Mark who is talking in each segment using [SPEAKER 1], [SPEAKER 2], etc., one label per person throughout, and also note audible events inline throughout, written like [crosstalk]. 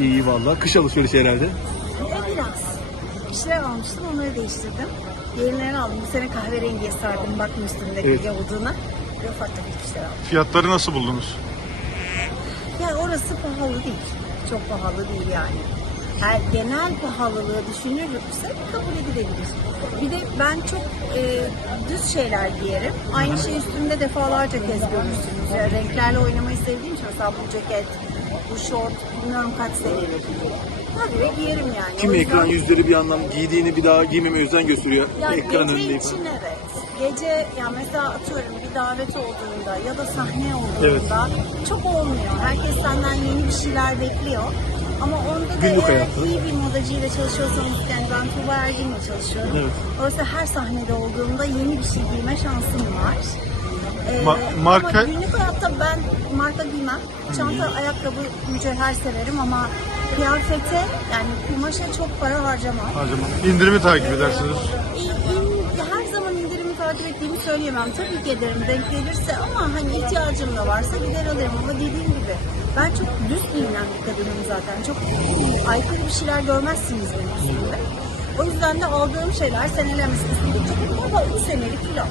[SPEAKER 1] İyi valla. Kış alışverişi herhalde.
[SPEAKER 2] E, biraz. Bir şeyler almıştım onları değiştirdim. Yenilerini aldım. Bu sene kahverengiye sardım. Bakma üstündeki
[SPEAKER 1] Evet.
[SPEAKER 2] olduğuna. Bir ufak tefek bir şeyler aldım.
[SPEAKER 3] Fiyatları nasıl buldunuz?
[SPEAKER 2] Yani orası pahalı değil. Çok pahalı değil yani. Her genel pahalılığı düşünülürse kabul edilebilir. Bir de ben çok e, düz şeyler giyerim. Aynı şey üstümde defalarca kez görürsünüz. Yani renklerle oynamayı sevdiğim için mesela bu ceket, bu şort, bilmiyorum kaç senedir. Habire giyerim yani.
[SPEAKER 1] Kim
[SPEAKER 2] O yüzden-
[SPEAKER 1] ekran yüzleri bir yandan giydiğini bir daha giymemeye özen gösteriyor.
[SPEAKER 2] yani [laughs]
[SPEAKER 1] ekran
[SPEAKER 2] gece
[SPEAKER 1] önünde
[SPEAKER 2] için evet. Gece ya mesela atıyorum bir davet olduğunda ya da sahne olduğunda çok olmuyor. Herkes senden yeni bir şeyler bekliyor. Ama onda da
[SPEAKER 1] Günlük
[SPEAKER 2] eğer
[SPEAKER 1] hayatta.
[SPEAKER 2] iyi bir modacıyla çalışıyorsanız yani ben Tuğba Ergin'le çalışıyorum.
[SPEAKER 1] Evet.
[SPEAKER 2] Oysa her sahnede olduğumda yeni bir şey giyme şansım var. Ee,
[SPEAKER 3] Ma- marka-
[SPEAKER 2] Ama günlük hayatta ben marka giymem. Çanta, ayakkabı, mücevher severim ama kıyafete yani kumaşa çok para harcamam.
[SPEAKER 3] Harcama. İndirimi takip edersiniz.
[SPEAKER 2] İn- in- her zaman indirimi takip ettiğimi söyleyemem. Tabii ki ederim denk gelirse ama hani ihtiyacım da varsa gider alırım. Ama dediğim gibi ben çok düz giyinen bir kadınım zaten. Çok aykırı bir şeyler görmezsiniz benim üstümde. O yüzden de aldığım şeyler seneler üstünde çok baba bir senelik kilo.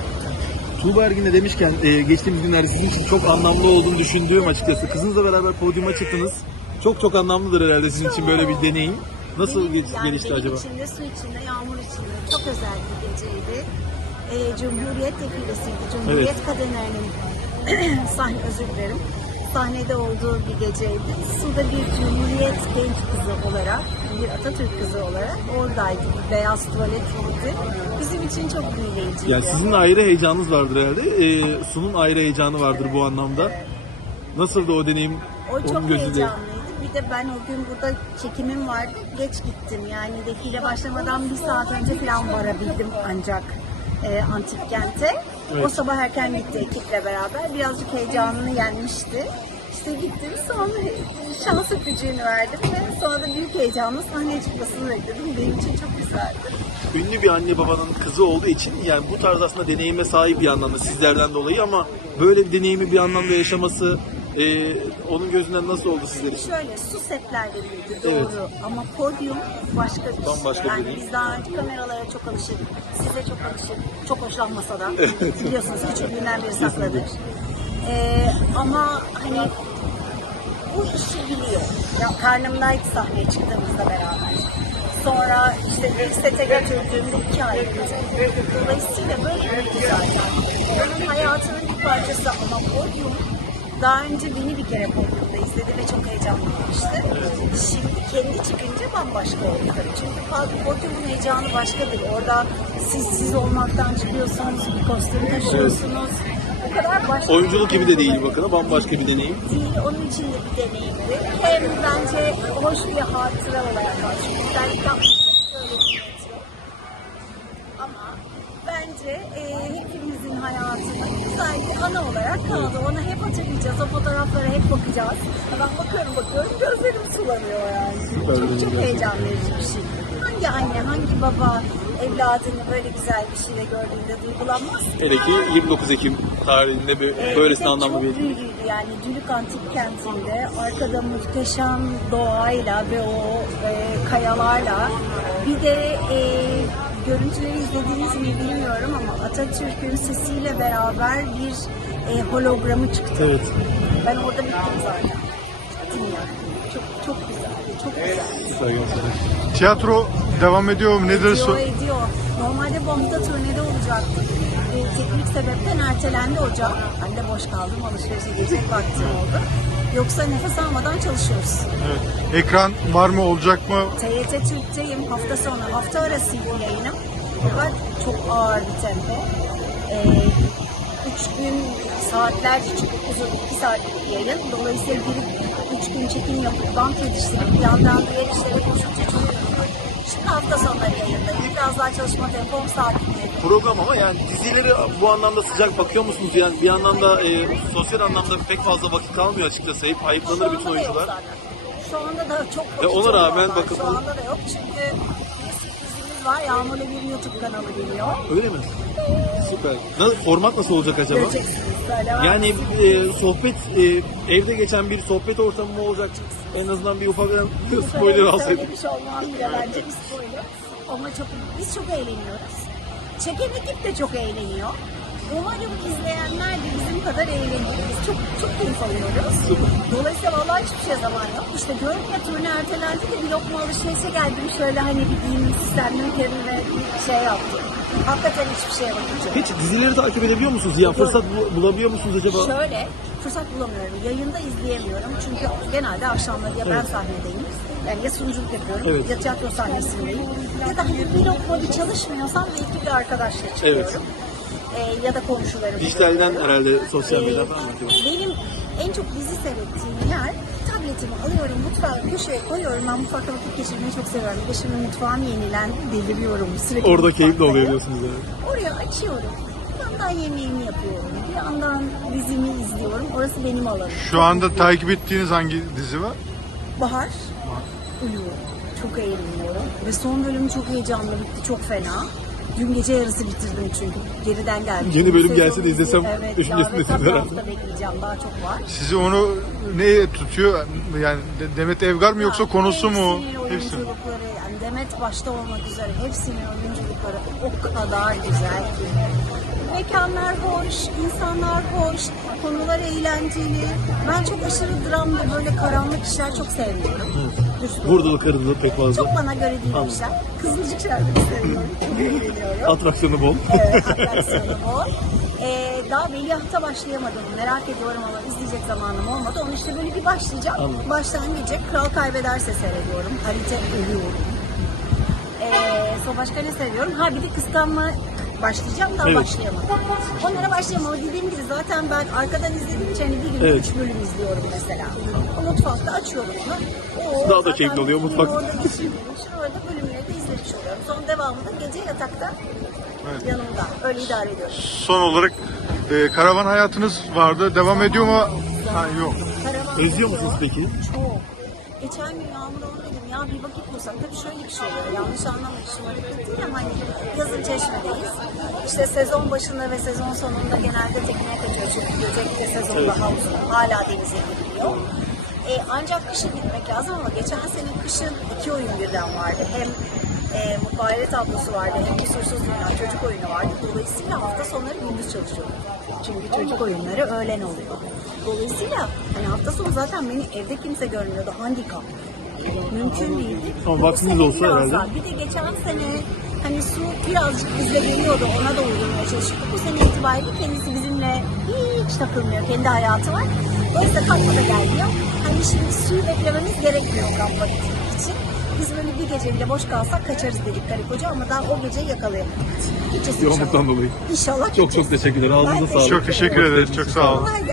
[SPEAKER 1] Tuğba Ergin'le demişken e, geçtiğimiz günlerde sizin için çok anlamlı olduğunu düşündüğüm açıkçası. Kızınızla beraber podyuma çıktınız. Çok çok anlamlıdır herhalde sizin için böyle bir deneyim. Nasıl
[SPEAKER 2] Benim-
[SPEAKER 1] geç-
[SPEAKER 2] yani
[SPEAKER 1] gelişti
[SPEAKER 2] benim
[SPEAKER 1] acaba?
[SPEAKER 2] içinde, su içinde, yağmur içinde çok özel bir geceydi. Ee, Cumhuriyet defilesiydi. Cumhuriyet kadınlarının [clears throat] sahne özür dilerim. Sahnede olduğu bir geceydi. Suda bir Cumhuriyet genç kızı olarak, bir Atatürk kızı olarak oradaydı. Beyaz tuvalet giydi. Bizim için çok büyüleyiciydi.
[SPEAKER 1] Yani sizin ayrı heyecanınız vardır herhalde. E, Sun'un ayrı heyecanı vardır bu anlamda. Nasıldı o deneyim?
[SPEAKER 2] O çok
[SPEAKER 1] Onun gözüyle?
[SPEAKER 2] heyecanlıydı. Bir de ben o gün burada çekimim vardı. Geç gittim. Yani defile başlamadan bir saat önce falan varabildim ancak e, antik kente.
[SPEAKER 1] Evet.
[SPEAKER 2] O sabah erken gitti ekiple beraber. Birazcık heyecanını yenmişti. İşte gittim sonra şans öpücüğünü verdim ve sonra da büyük heyecanla sahneye çıkmasını bekledim. Benim için çok güzeldi.
[SPEAKER 1] Ünlü bir anne babanın kızı olduğu için yani bu tarz aslında deneyime sahip bir anlamda sizlerden dolayı ama böyle bir deneyimi bir anlamda yaşaması e, onun gözünden nasıl oldu sizler için?
[SPEAKER 2] Şöyle su setlerde büyüdü doğru
[SPEAKER 1] Evet.
[SPEAKER 2] ama podyum başka bir şey.
[SPEAKER 1] Bambaşka
[SPEAKER 2] yani
[SPEAKER 1] şey.
[SPEAKER 2] biz daha önce kameralara çok alışık, size çok alışık, çok hoşlanmasa da biliyorsunuz küçüklüğünden beri sakladır. Ee, ama hani bu işi biliyor. Ya karnımdaydı sahneye çıktığımızda beraber. Sonra işte sete götürdüğümde iki ay. Dolayısıyla böyle bir zaten. Onun hayatının bir parçası ama podyum daha önce beni bir kere podyumda izledi ve çok heyecanlanmıştı. Şimdi kendi çıkınca bambaşka oldu tabii. Çünkü po- podyumun heyecanı başkadır. Orada siz siz olmaktan çıkıyorsunuz, bir kostüm taşıyorsunuz. O kadar başka
[SPEAKER 1] Oyunculuk gibi de değil bakın bambaşka bir deneyim.
[SPEAKER 2] değil, onun için de bir deneyimdi. Hem bence hoş bir hatıra olarak var. Çünkü ben. Ama bence e, hepimizin hayatında güzel bir ana olarak kaldı. Onu hep hatırlayacağız. O fotoğraflara hep bakacağız. Ben bakıyorum bakıyorum gözlerim sulanıyor yani.
[SPEAKER 1] Süper
[SPEAKER 2] çok çok
[SPEAKER 1] gerçekten.
[SPEAKER 2] heyecan verici bir şey. Hangi anne, hangi baba evladını böyle güzel bir şeyle gördüğünde duygulanmaz ki?
[SPEAKER 1] Hele ki 29 Ekim tarihinde bir,
[SPEAKER 2] Evet,
[SPEAKER 1] böylesine anlamlı bir
[SPEAKER 2] büyülüydü yani Dülük Antik Kenti'nde arkada muhteşem doğayla ve o e, kayalarla bir de e, görüntüleri izlediniz mi bilmiyorum ama Atatürk'ün sesiyle beraber bir e, hologramı çıktı.
[SPEAKER 1] Evet.
[SPEAKER 2] Ben orada bittim zaten. Bittim yani. Çok çok güzeldi, çok
[SPEAKER 1] gerçekten.
[SPEAKER 3] Tiyatro devam ediyor mu? Nedir?
[SPEAKER 2] Ediyor, ediyor. Normalde hafta turnede olacaktı. E, teknik sebepten ertelendi hocam. Ben de boş kaldım. Alışverişe gidecek vaktim oldu. Yoksa nefes almadan çalışıyoruz.
[SPEAKER 3] Evet. Ekran var mı? Olacak mı?
[SPEAKER 2] TYT Türk'teyim hafta sonu. Hafta arasıydı yayınım. Fakat çok ağır bir tempo. E, üç gün saatlerce çok uzun iki saatlik yayın. Dolayısıyla girip üç gün çekim yapıp bant yetiştirip yandan diğer işlere çok yoruyor. Şimdi hafta sonları yayındayım. Biraz daha çalışma tempom sakinledi.
[SPEAKER 1] Program ama yani dizileri bu anlamda sıcak bakıyor musunuz? Yani bir anlamda e, sosyal anlamda pek fazla vakit kalmıyor açıkçası. Hep
[SPEAKER 2] anda
[SPEAKER 1] bütün oyuncular.
[SPEAKER 2] Şu anda da çok
[SPEAKER 1] Ve ona rağmen bakın
[SPEAKER 2] Şu anda da yok çünkü sürprizimiz var. Yağmur'la bir YouTube kanalı geliyor.
[SPEAKER 1] Öyle mi? Süper. Nasıl, format nasıl olacak acaba?
[SPEAKER 2] Göreceksiniz. Söylemem.
[SPEAKER 1] Yani e, sohbet, e, evde geçen bir sohbet ortamı mı olacak? En azından bir ufak bir spoiler alsaydık.
[SPEAKER 2] Söylemiş olmam bile bence bir spoiler. Ama çok, biz çok eğleniyoruz. Çeken ekip de çok eğleniyor. Umarım izleyenler de bizim kadar eğleniyor. Biz çok çok keyif alıyoruz. Dolayısıyla vallahi hiçbir şey zaman yok. İşte ya turne ertelendi de bir lokma alışverişe geldim. Şöyle hani bir giyindim, sistemden kendime şey yaptım. Hakikaten hiçbir şey yapmayacağım.
[SPEAKER 1] Hiç dizileri takip edebiliyor musunuz? Ya fırsat bul- bulabiliyor musunuz acaba?
[SPEAKER 2] Şöyle, fırsat bulamıyorum. Yayında izleyemiyorum. Çünkü genelde akşamları ya ben
[SPEAKER 1] Evet.
[SPEAKER 2] sahnedeyim. Yani ya sunuculuk yapıyorum
[SPEAKER 1] Evet.
[SPEAKER 2] ya tiyatro sahnesindeyim. Ya da hani bir lokma bir çalışmıyorsam belki bir arkadaşla çıkıyorum. Ee, ya da komşularım.
[SPEAKER 1] Dijitalden herhalde sosyal
[SPEAKER 2] Ee,
[SPEAKER 1] medyadan falan mı
[SPEAKER 2] benim en çok dizi seyrettiğim yer tabletimi alıyorum mutfağa köşeye koyuyorum. Ben mutfakta vakit geçirmeyi çok seviyorum. Şimdi mutfağım yenilendi deliriyorum. Sürekli
[SPEAKER 1] Orada keyifli oluyor diyorsunuz yani.
[SPEAKER 2] Oraya açıyorum. Bir yandan yemeğimi yapıyorum. Bir yandan dizimi izliyorum. Orası benim alanım.
[SPEAKER 3] Şu anda takip ettiğiniz hangi dizi var?
[SPEAKER 2] Bahar. Uyuyorum. Çok eğleniyorum. Ve son bölüm çok heyecanlı bitti. Çok fena. Dün gece yarısı bitirdim çünkü. Geriden geldim.
[SPEAKER 1] Yeni bölüm gelse de izlesem
[SPEAKER 2] evet, ve tabii
[SPEAKER 1] herhalde.
[SPEAKER 2] bekleyeceğim. Daha çok var.
[SPEAKER 3] Sizi onu neye tutuyor? Yani De- Demet Evgar mı yoksa
[SPEAKER 2] Ya,
[SPEAKER 3] konusu mu?
[SPEAKER 2] Hepsinin
[SPEAKER 3] Hepsi.
[SPEAKER 2] oyunculukları yani Demet başta olmak üzere hepsinin oyunculukları o kadar güzel ki. Mekanlar hoş, insanlar hoş, konular eğlenceli. Ben çok aşırı dramda böyle karanlık işler çok sevmiyorum.
[SPEAKER 1] Vurdulu kırdılı pek fazla.
[SPEAKER 2] Çok bana göre değil o işler. Kızılcık şerbeti seviyorum. Çok eğleniyorum.
[SPEAKER 1] Atraksiyonu bol.
[SPEAKER 2] Evet, atraksiyonu bol. Ee, daha Veliaht'a başlayamadım. Merak ediyorum ama izleyecek zamanım olmadı. Onu işte böyle bir başlayacağım.
[SPEAKER 1] Anladım.
[SPEAKER 2] Baştan gelecek. Kral kaybederse seyrediyorum. Harita ölüyorum. Ee, sonra başka ne seviyorum? Ha bir de kıskanma başlayacağım daha
[SPEAKER 1] Evet.
[SPEAKER 2] başlayamadım. Onlara başlayamam ama dediğim gibi zaten ben arkadan izlediğim için hani bir günde
[SPEAKER 1] Evet.
[SPEAKER 2] üç bölüm izliyorum mesela. O mutfakta açıyorum onu. O,
[SPEAKER 1] Daha da keyifli oluyor mutfakta.
[SPEAKER 2] Orada geçiriyorum. Orada bölümleri de izlemiş oluyorum. Sonra devamında gece yatakta
[SPEAKER 3] Evet.
[SPEAKER 2] yanımda. Öyle idare ediyorum.
[SPEAKER 3] Son olarak e, karavan hayatınız vardı. Devam ediyor mu? Ha, yok.
[SPEAKER 2] Karavan
[SPEAKER 1] Özlüyor musunuz peki?
[SPEAKER 2] Çok. Geçen gün Yağmur'a onu dedim ya bir vakit bulsak. Tabii şöyle bir şey oluyor. Yanlış anlamayın şımarıklık değil ama hani yazın çeşmedeyiz. İşte sezon başında ve sezon sonunda genelde tekneye kaçıyor. Çünkü Göcek'te sezonda havuz hala denize giriliyor. E, ancak kışın gitmek lazım ama geçen sene kışın iki oyun birden vardı. Hem e, Aile tablosu vardı hem Kusursuz Dünya çocuk oyunu vardı. Dolayısıyla hafta sonları gündüz çalışıyordum. Çünkü çocuk oyunları öğlen oluyor. Dolayısıyla hani hafta sonu zaten beni evde kimse görmüyordu. Handikap. Mümkün değildi.
[SPEAKER 1] Ama vaktiniz olsa herhalde.
[SPEAKER 2] daha. Bir de geçen sene hani su birazcık bize geliyordu. Ona da uydurmaya çalışıyorduk. Bu sene itibariyle kendisi bizimle hiç takılmıyor. Kendi hayatı var. Dolayısıyla kampta da gelmiyor. Hani şimdi suyu beklememiz gerekmiyor kampa için. Biz böyle bir gece bile boş kalsak kaçarız dedik karı koca ama daha o geceyi yakalayamadık. Gideceğiz inşallah.
[SPEAKER 1] Yoğunluktan dolayı.
[SPEAKER 2] İnşallah
[SPEAKER 1] Çok çok
[SPEAKER 2] gideceğiz.
[SPEAKER 1] teşekkürler. Ağzınıza
[SPEAKER 2] Ben
[SPEAKER 1] sağlık.
[SPEAKER 3] Çok teşekkür ederiz. Çok sağ olun.
[SPEAKER 2] Kolay gelsin.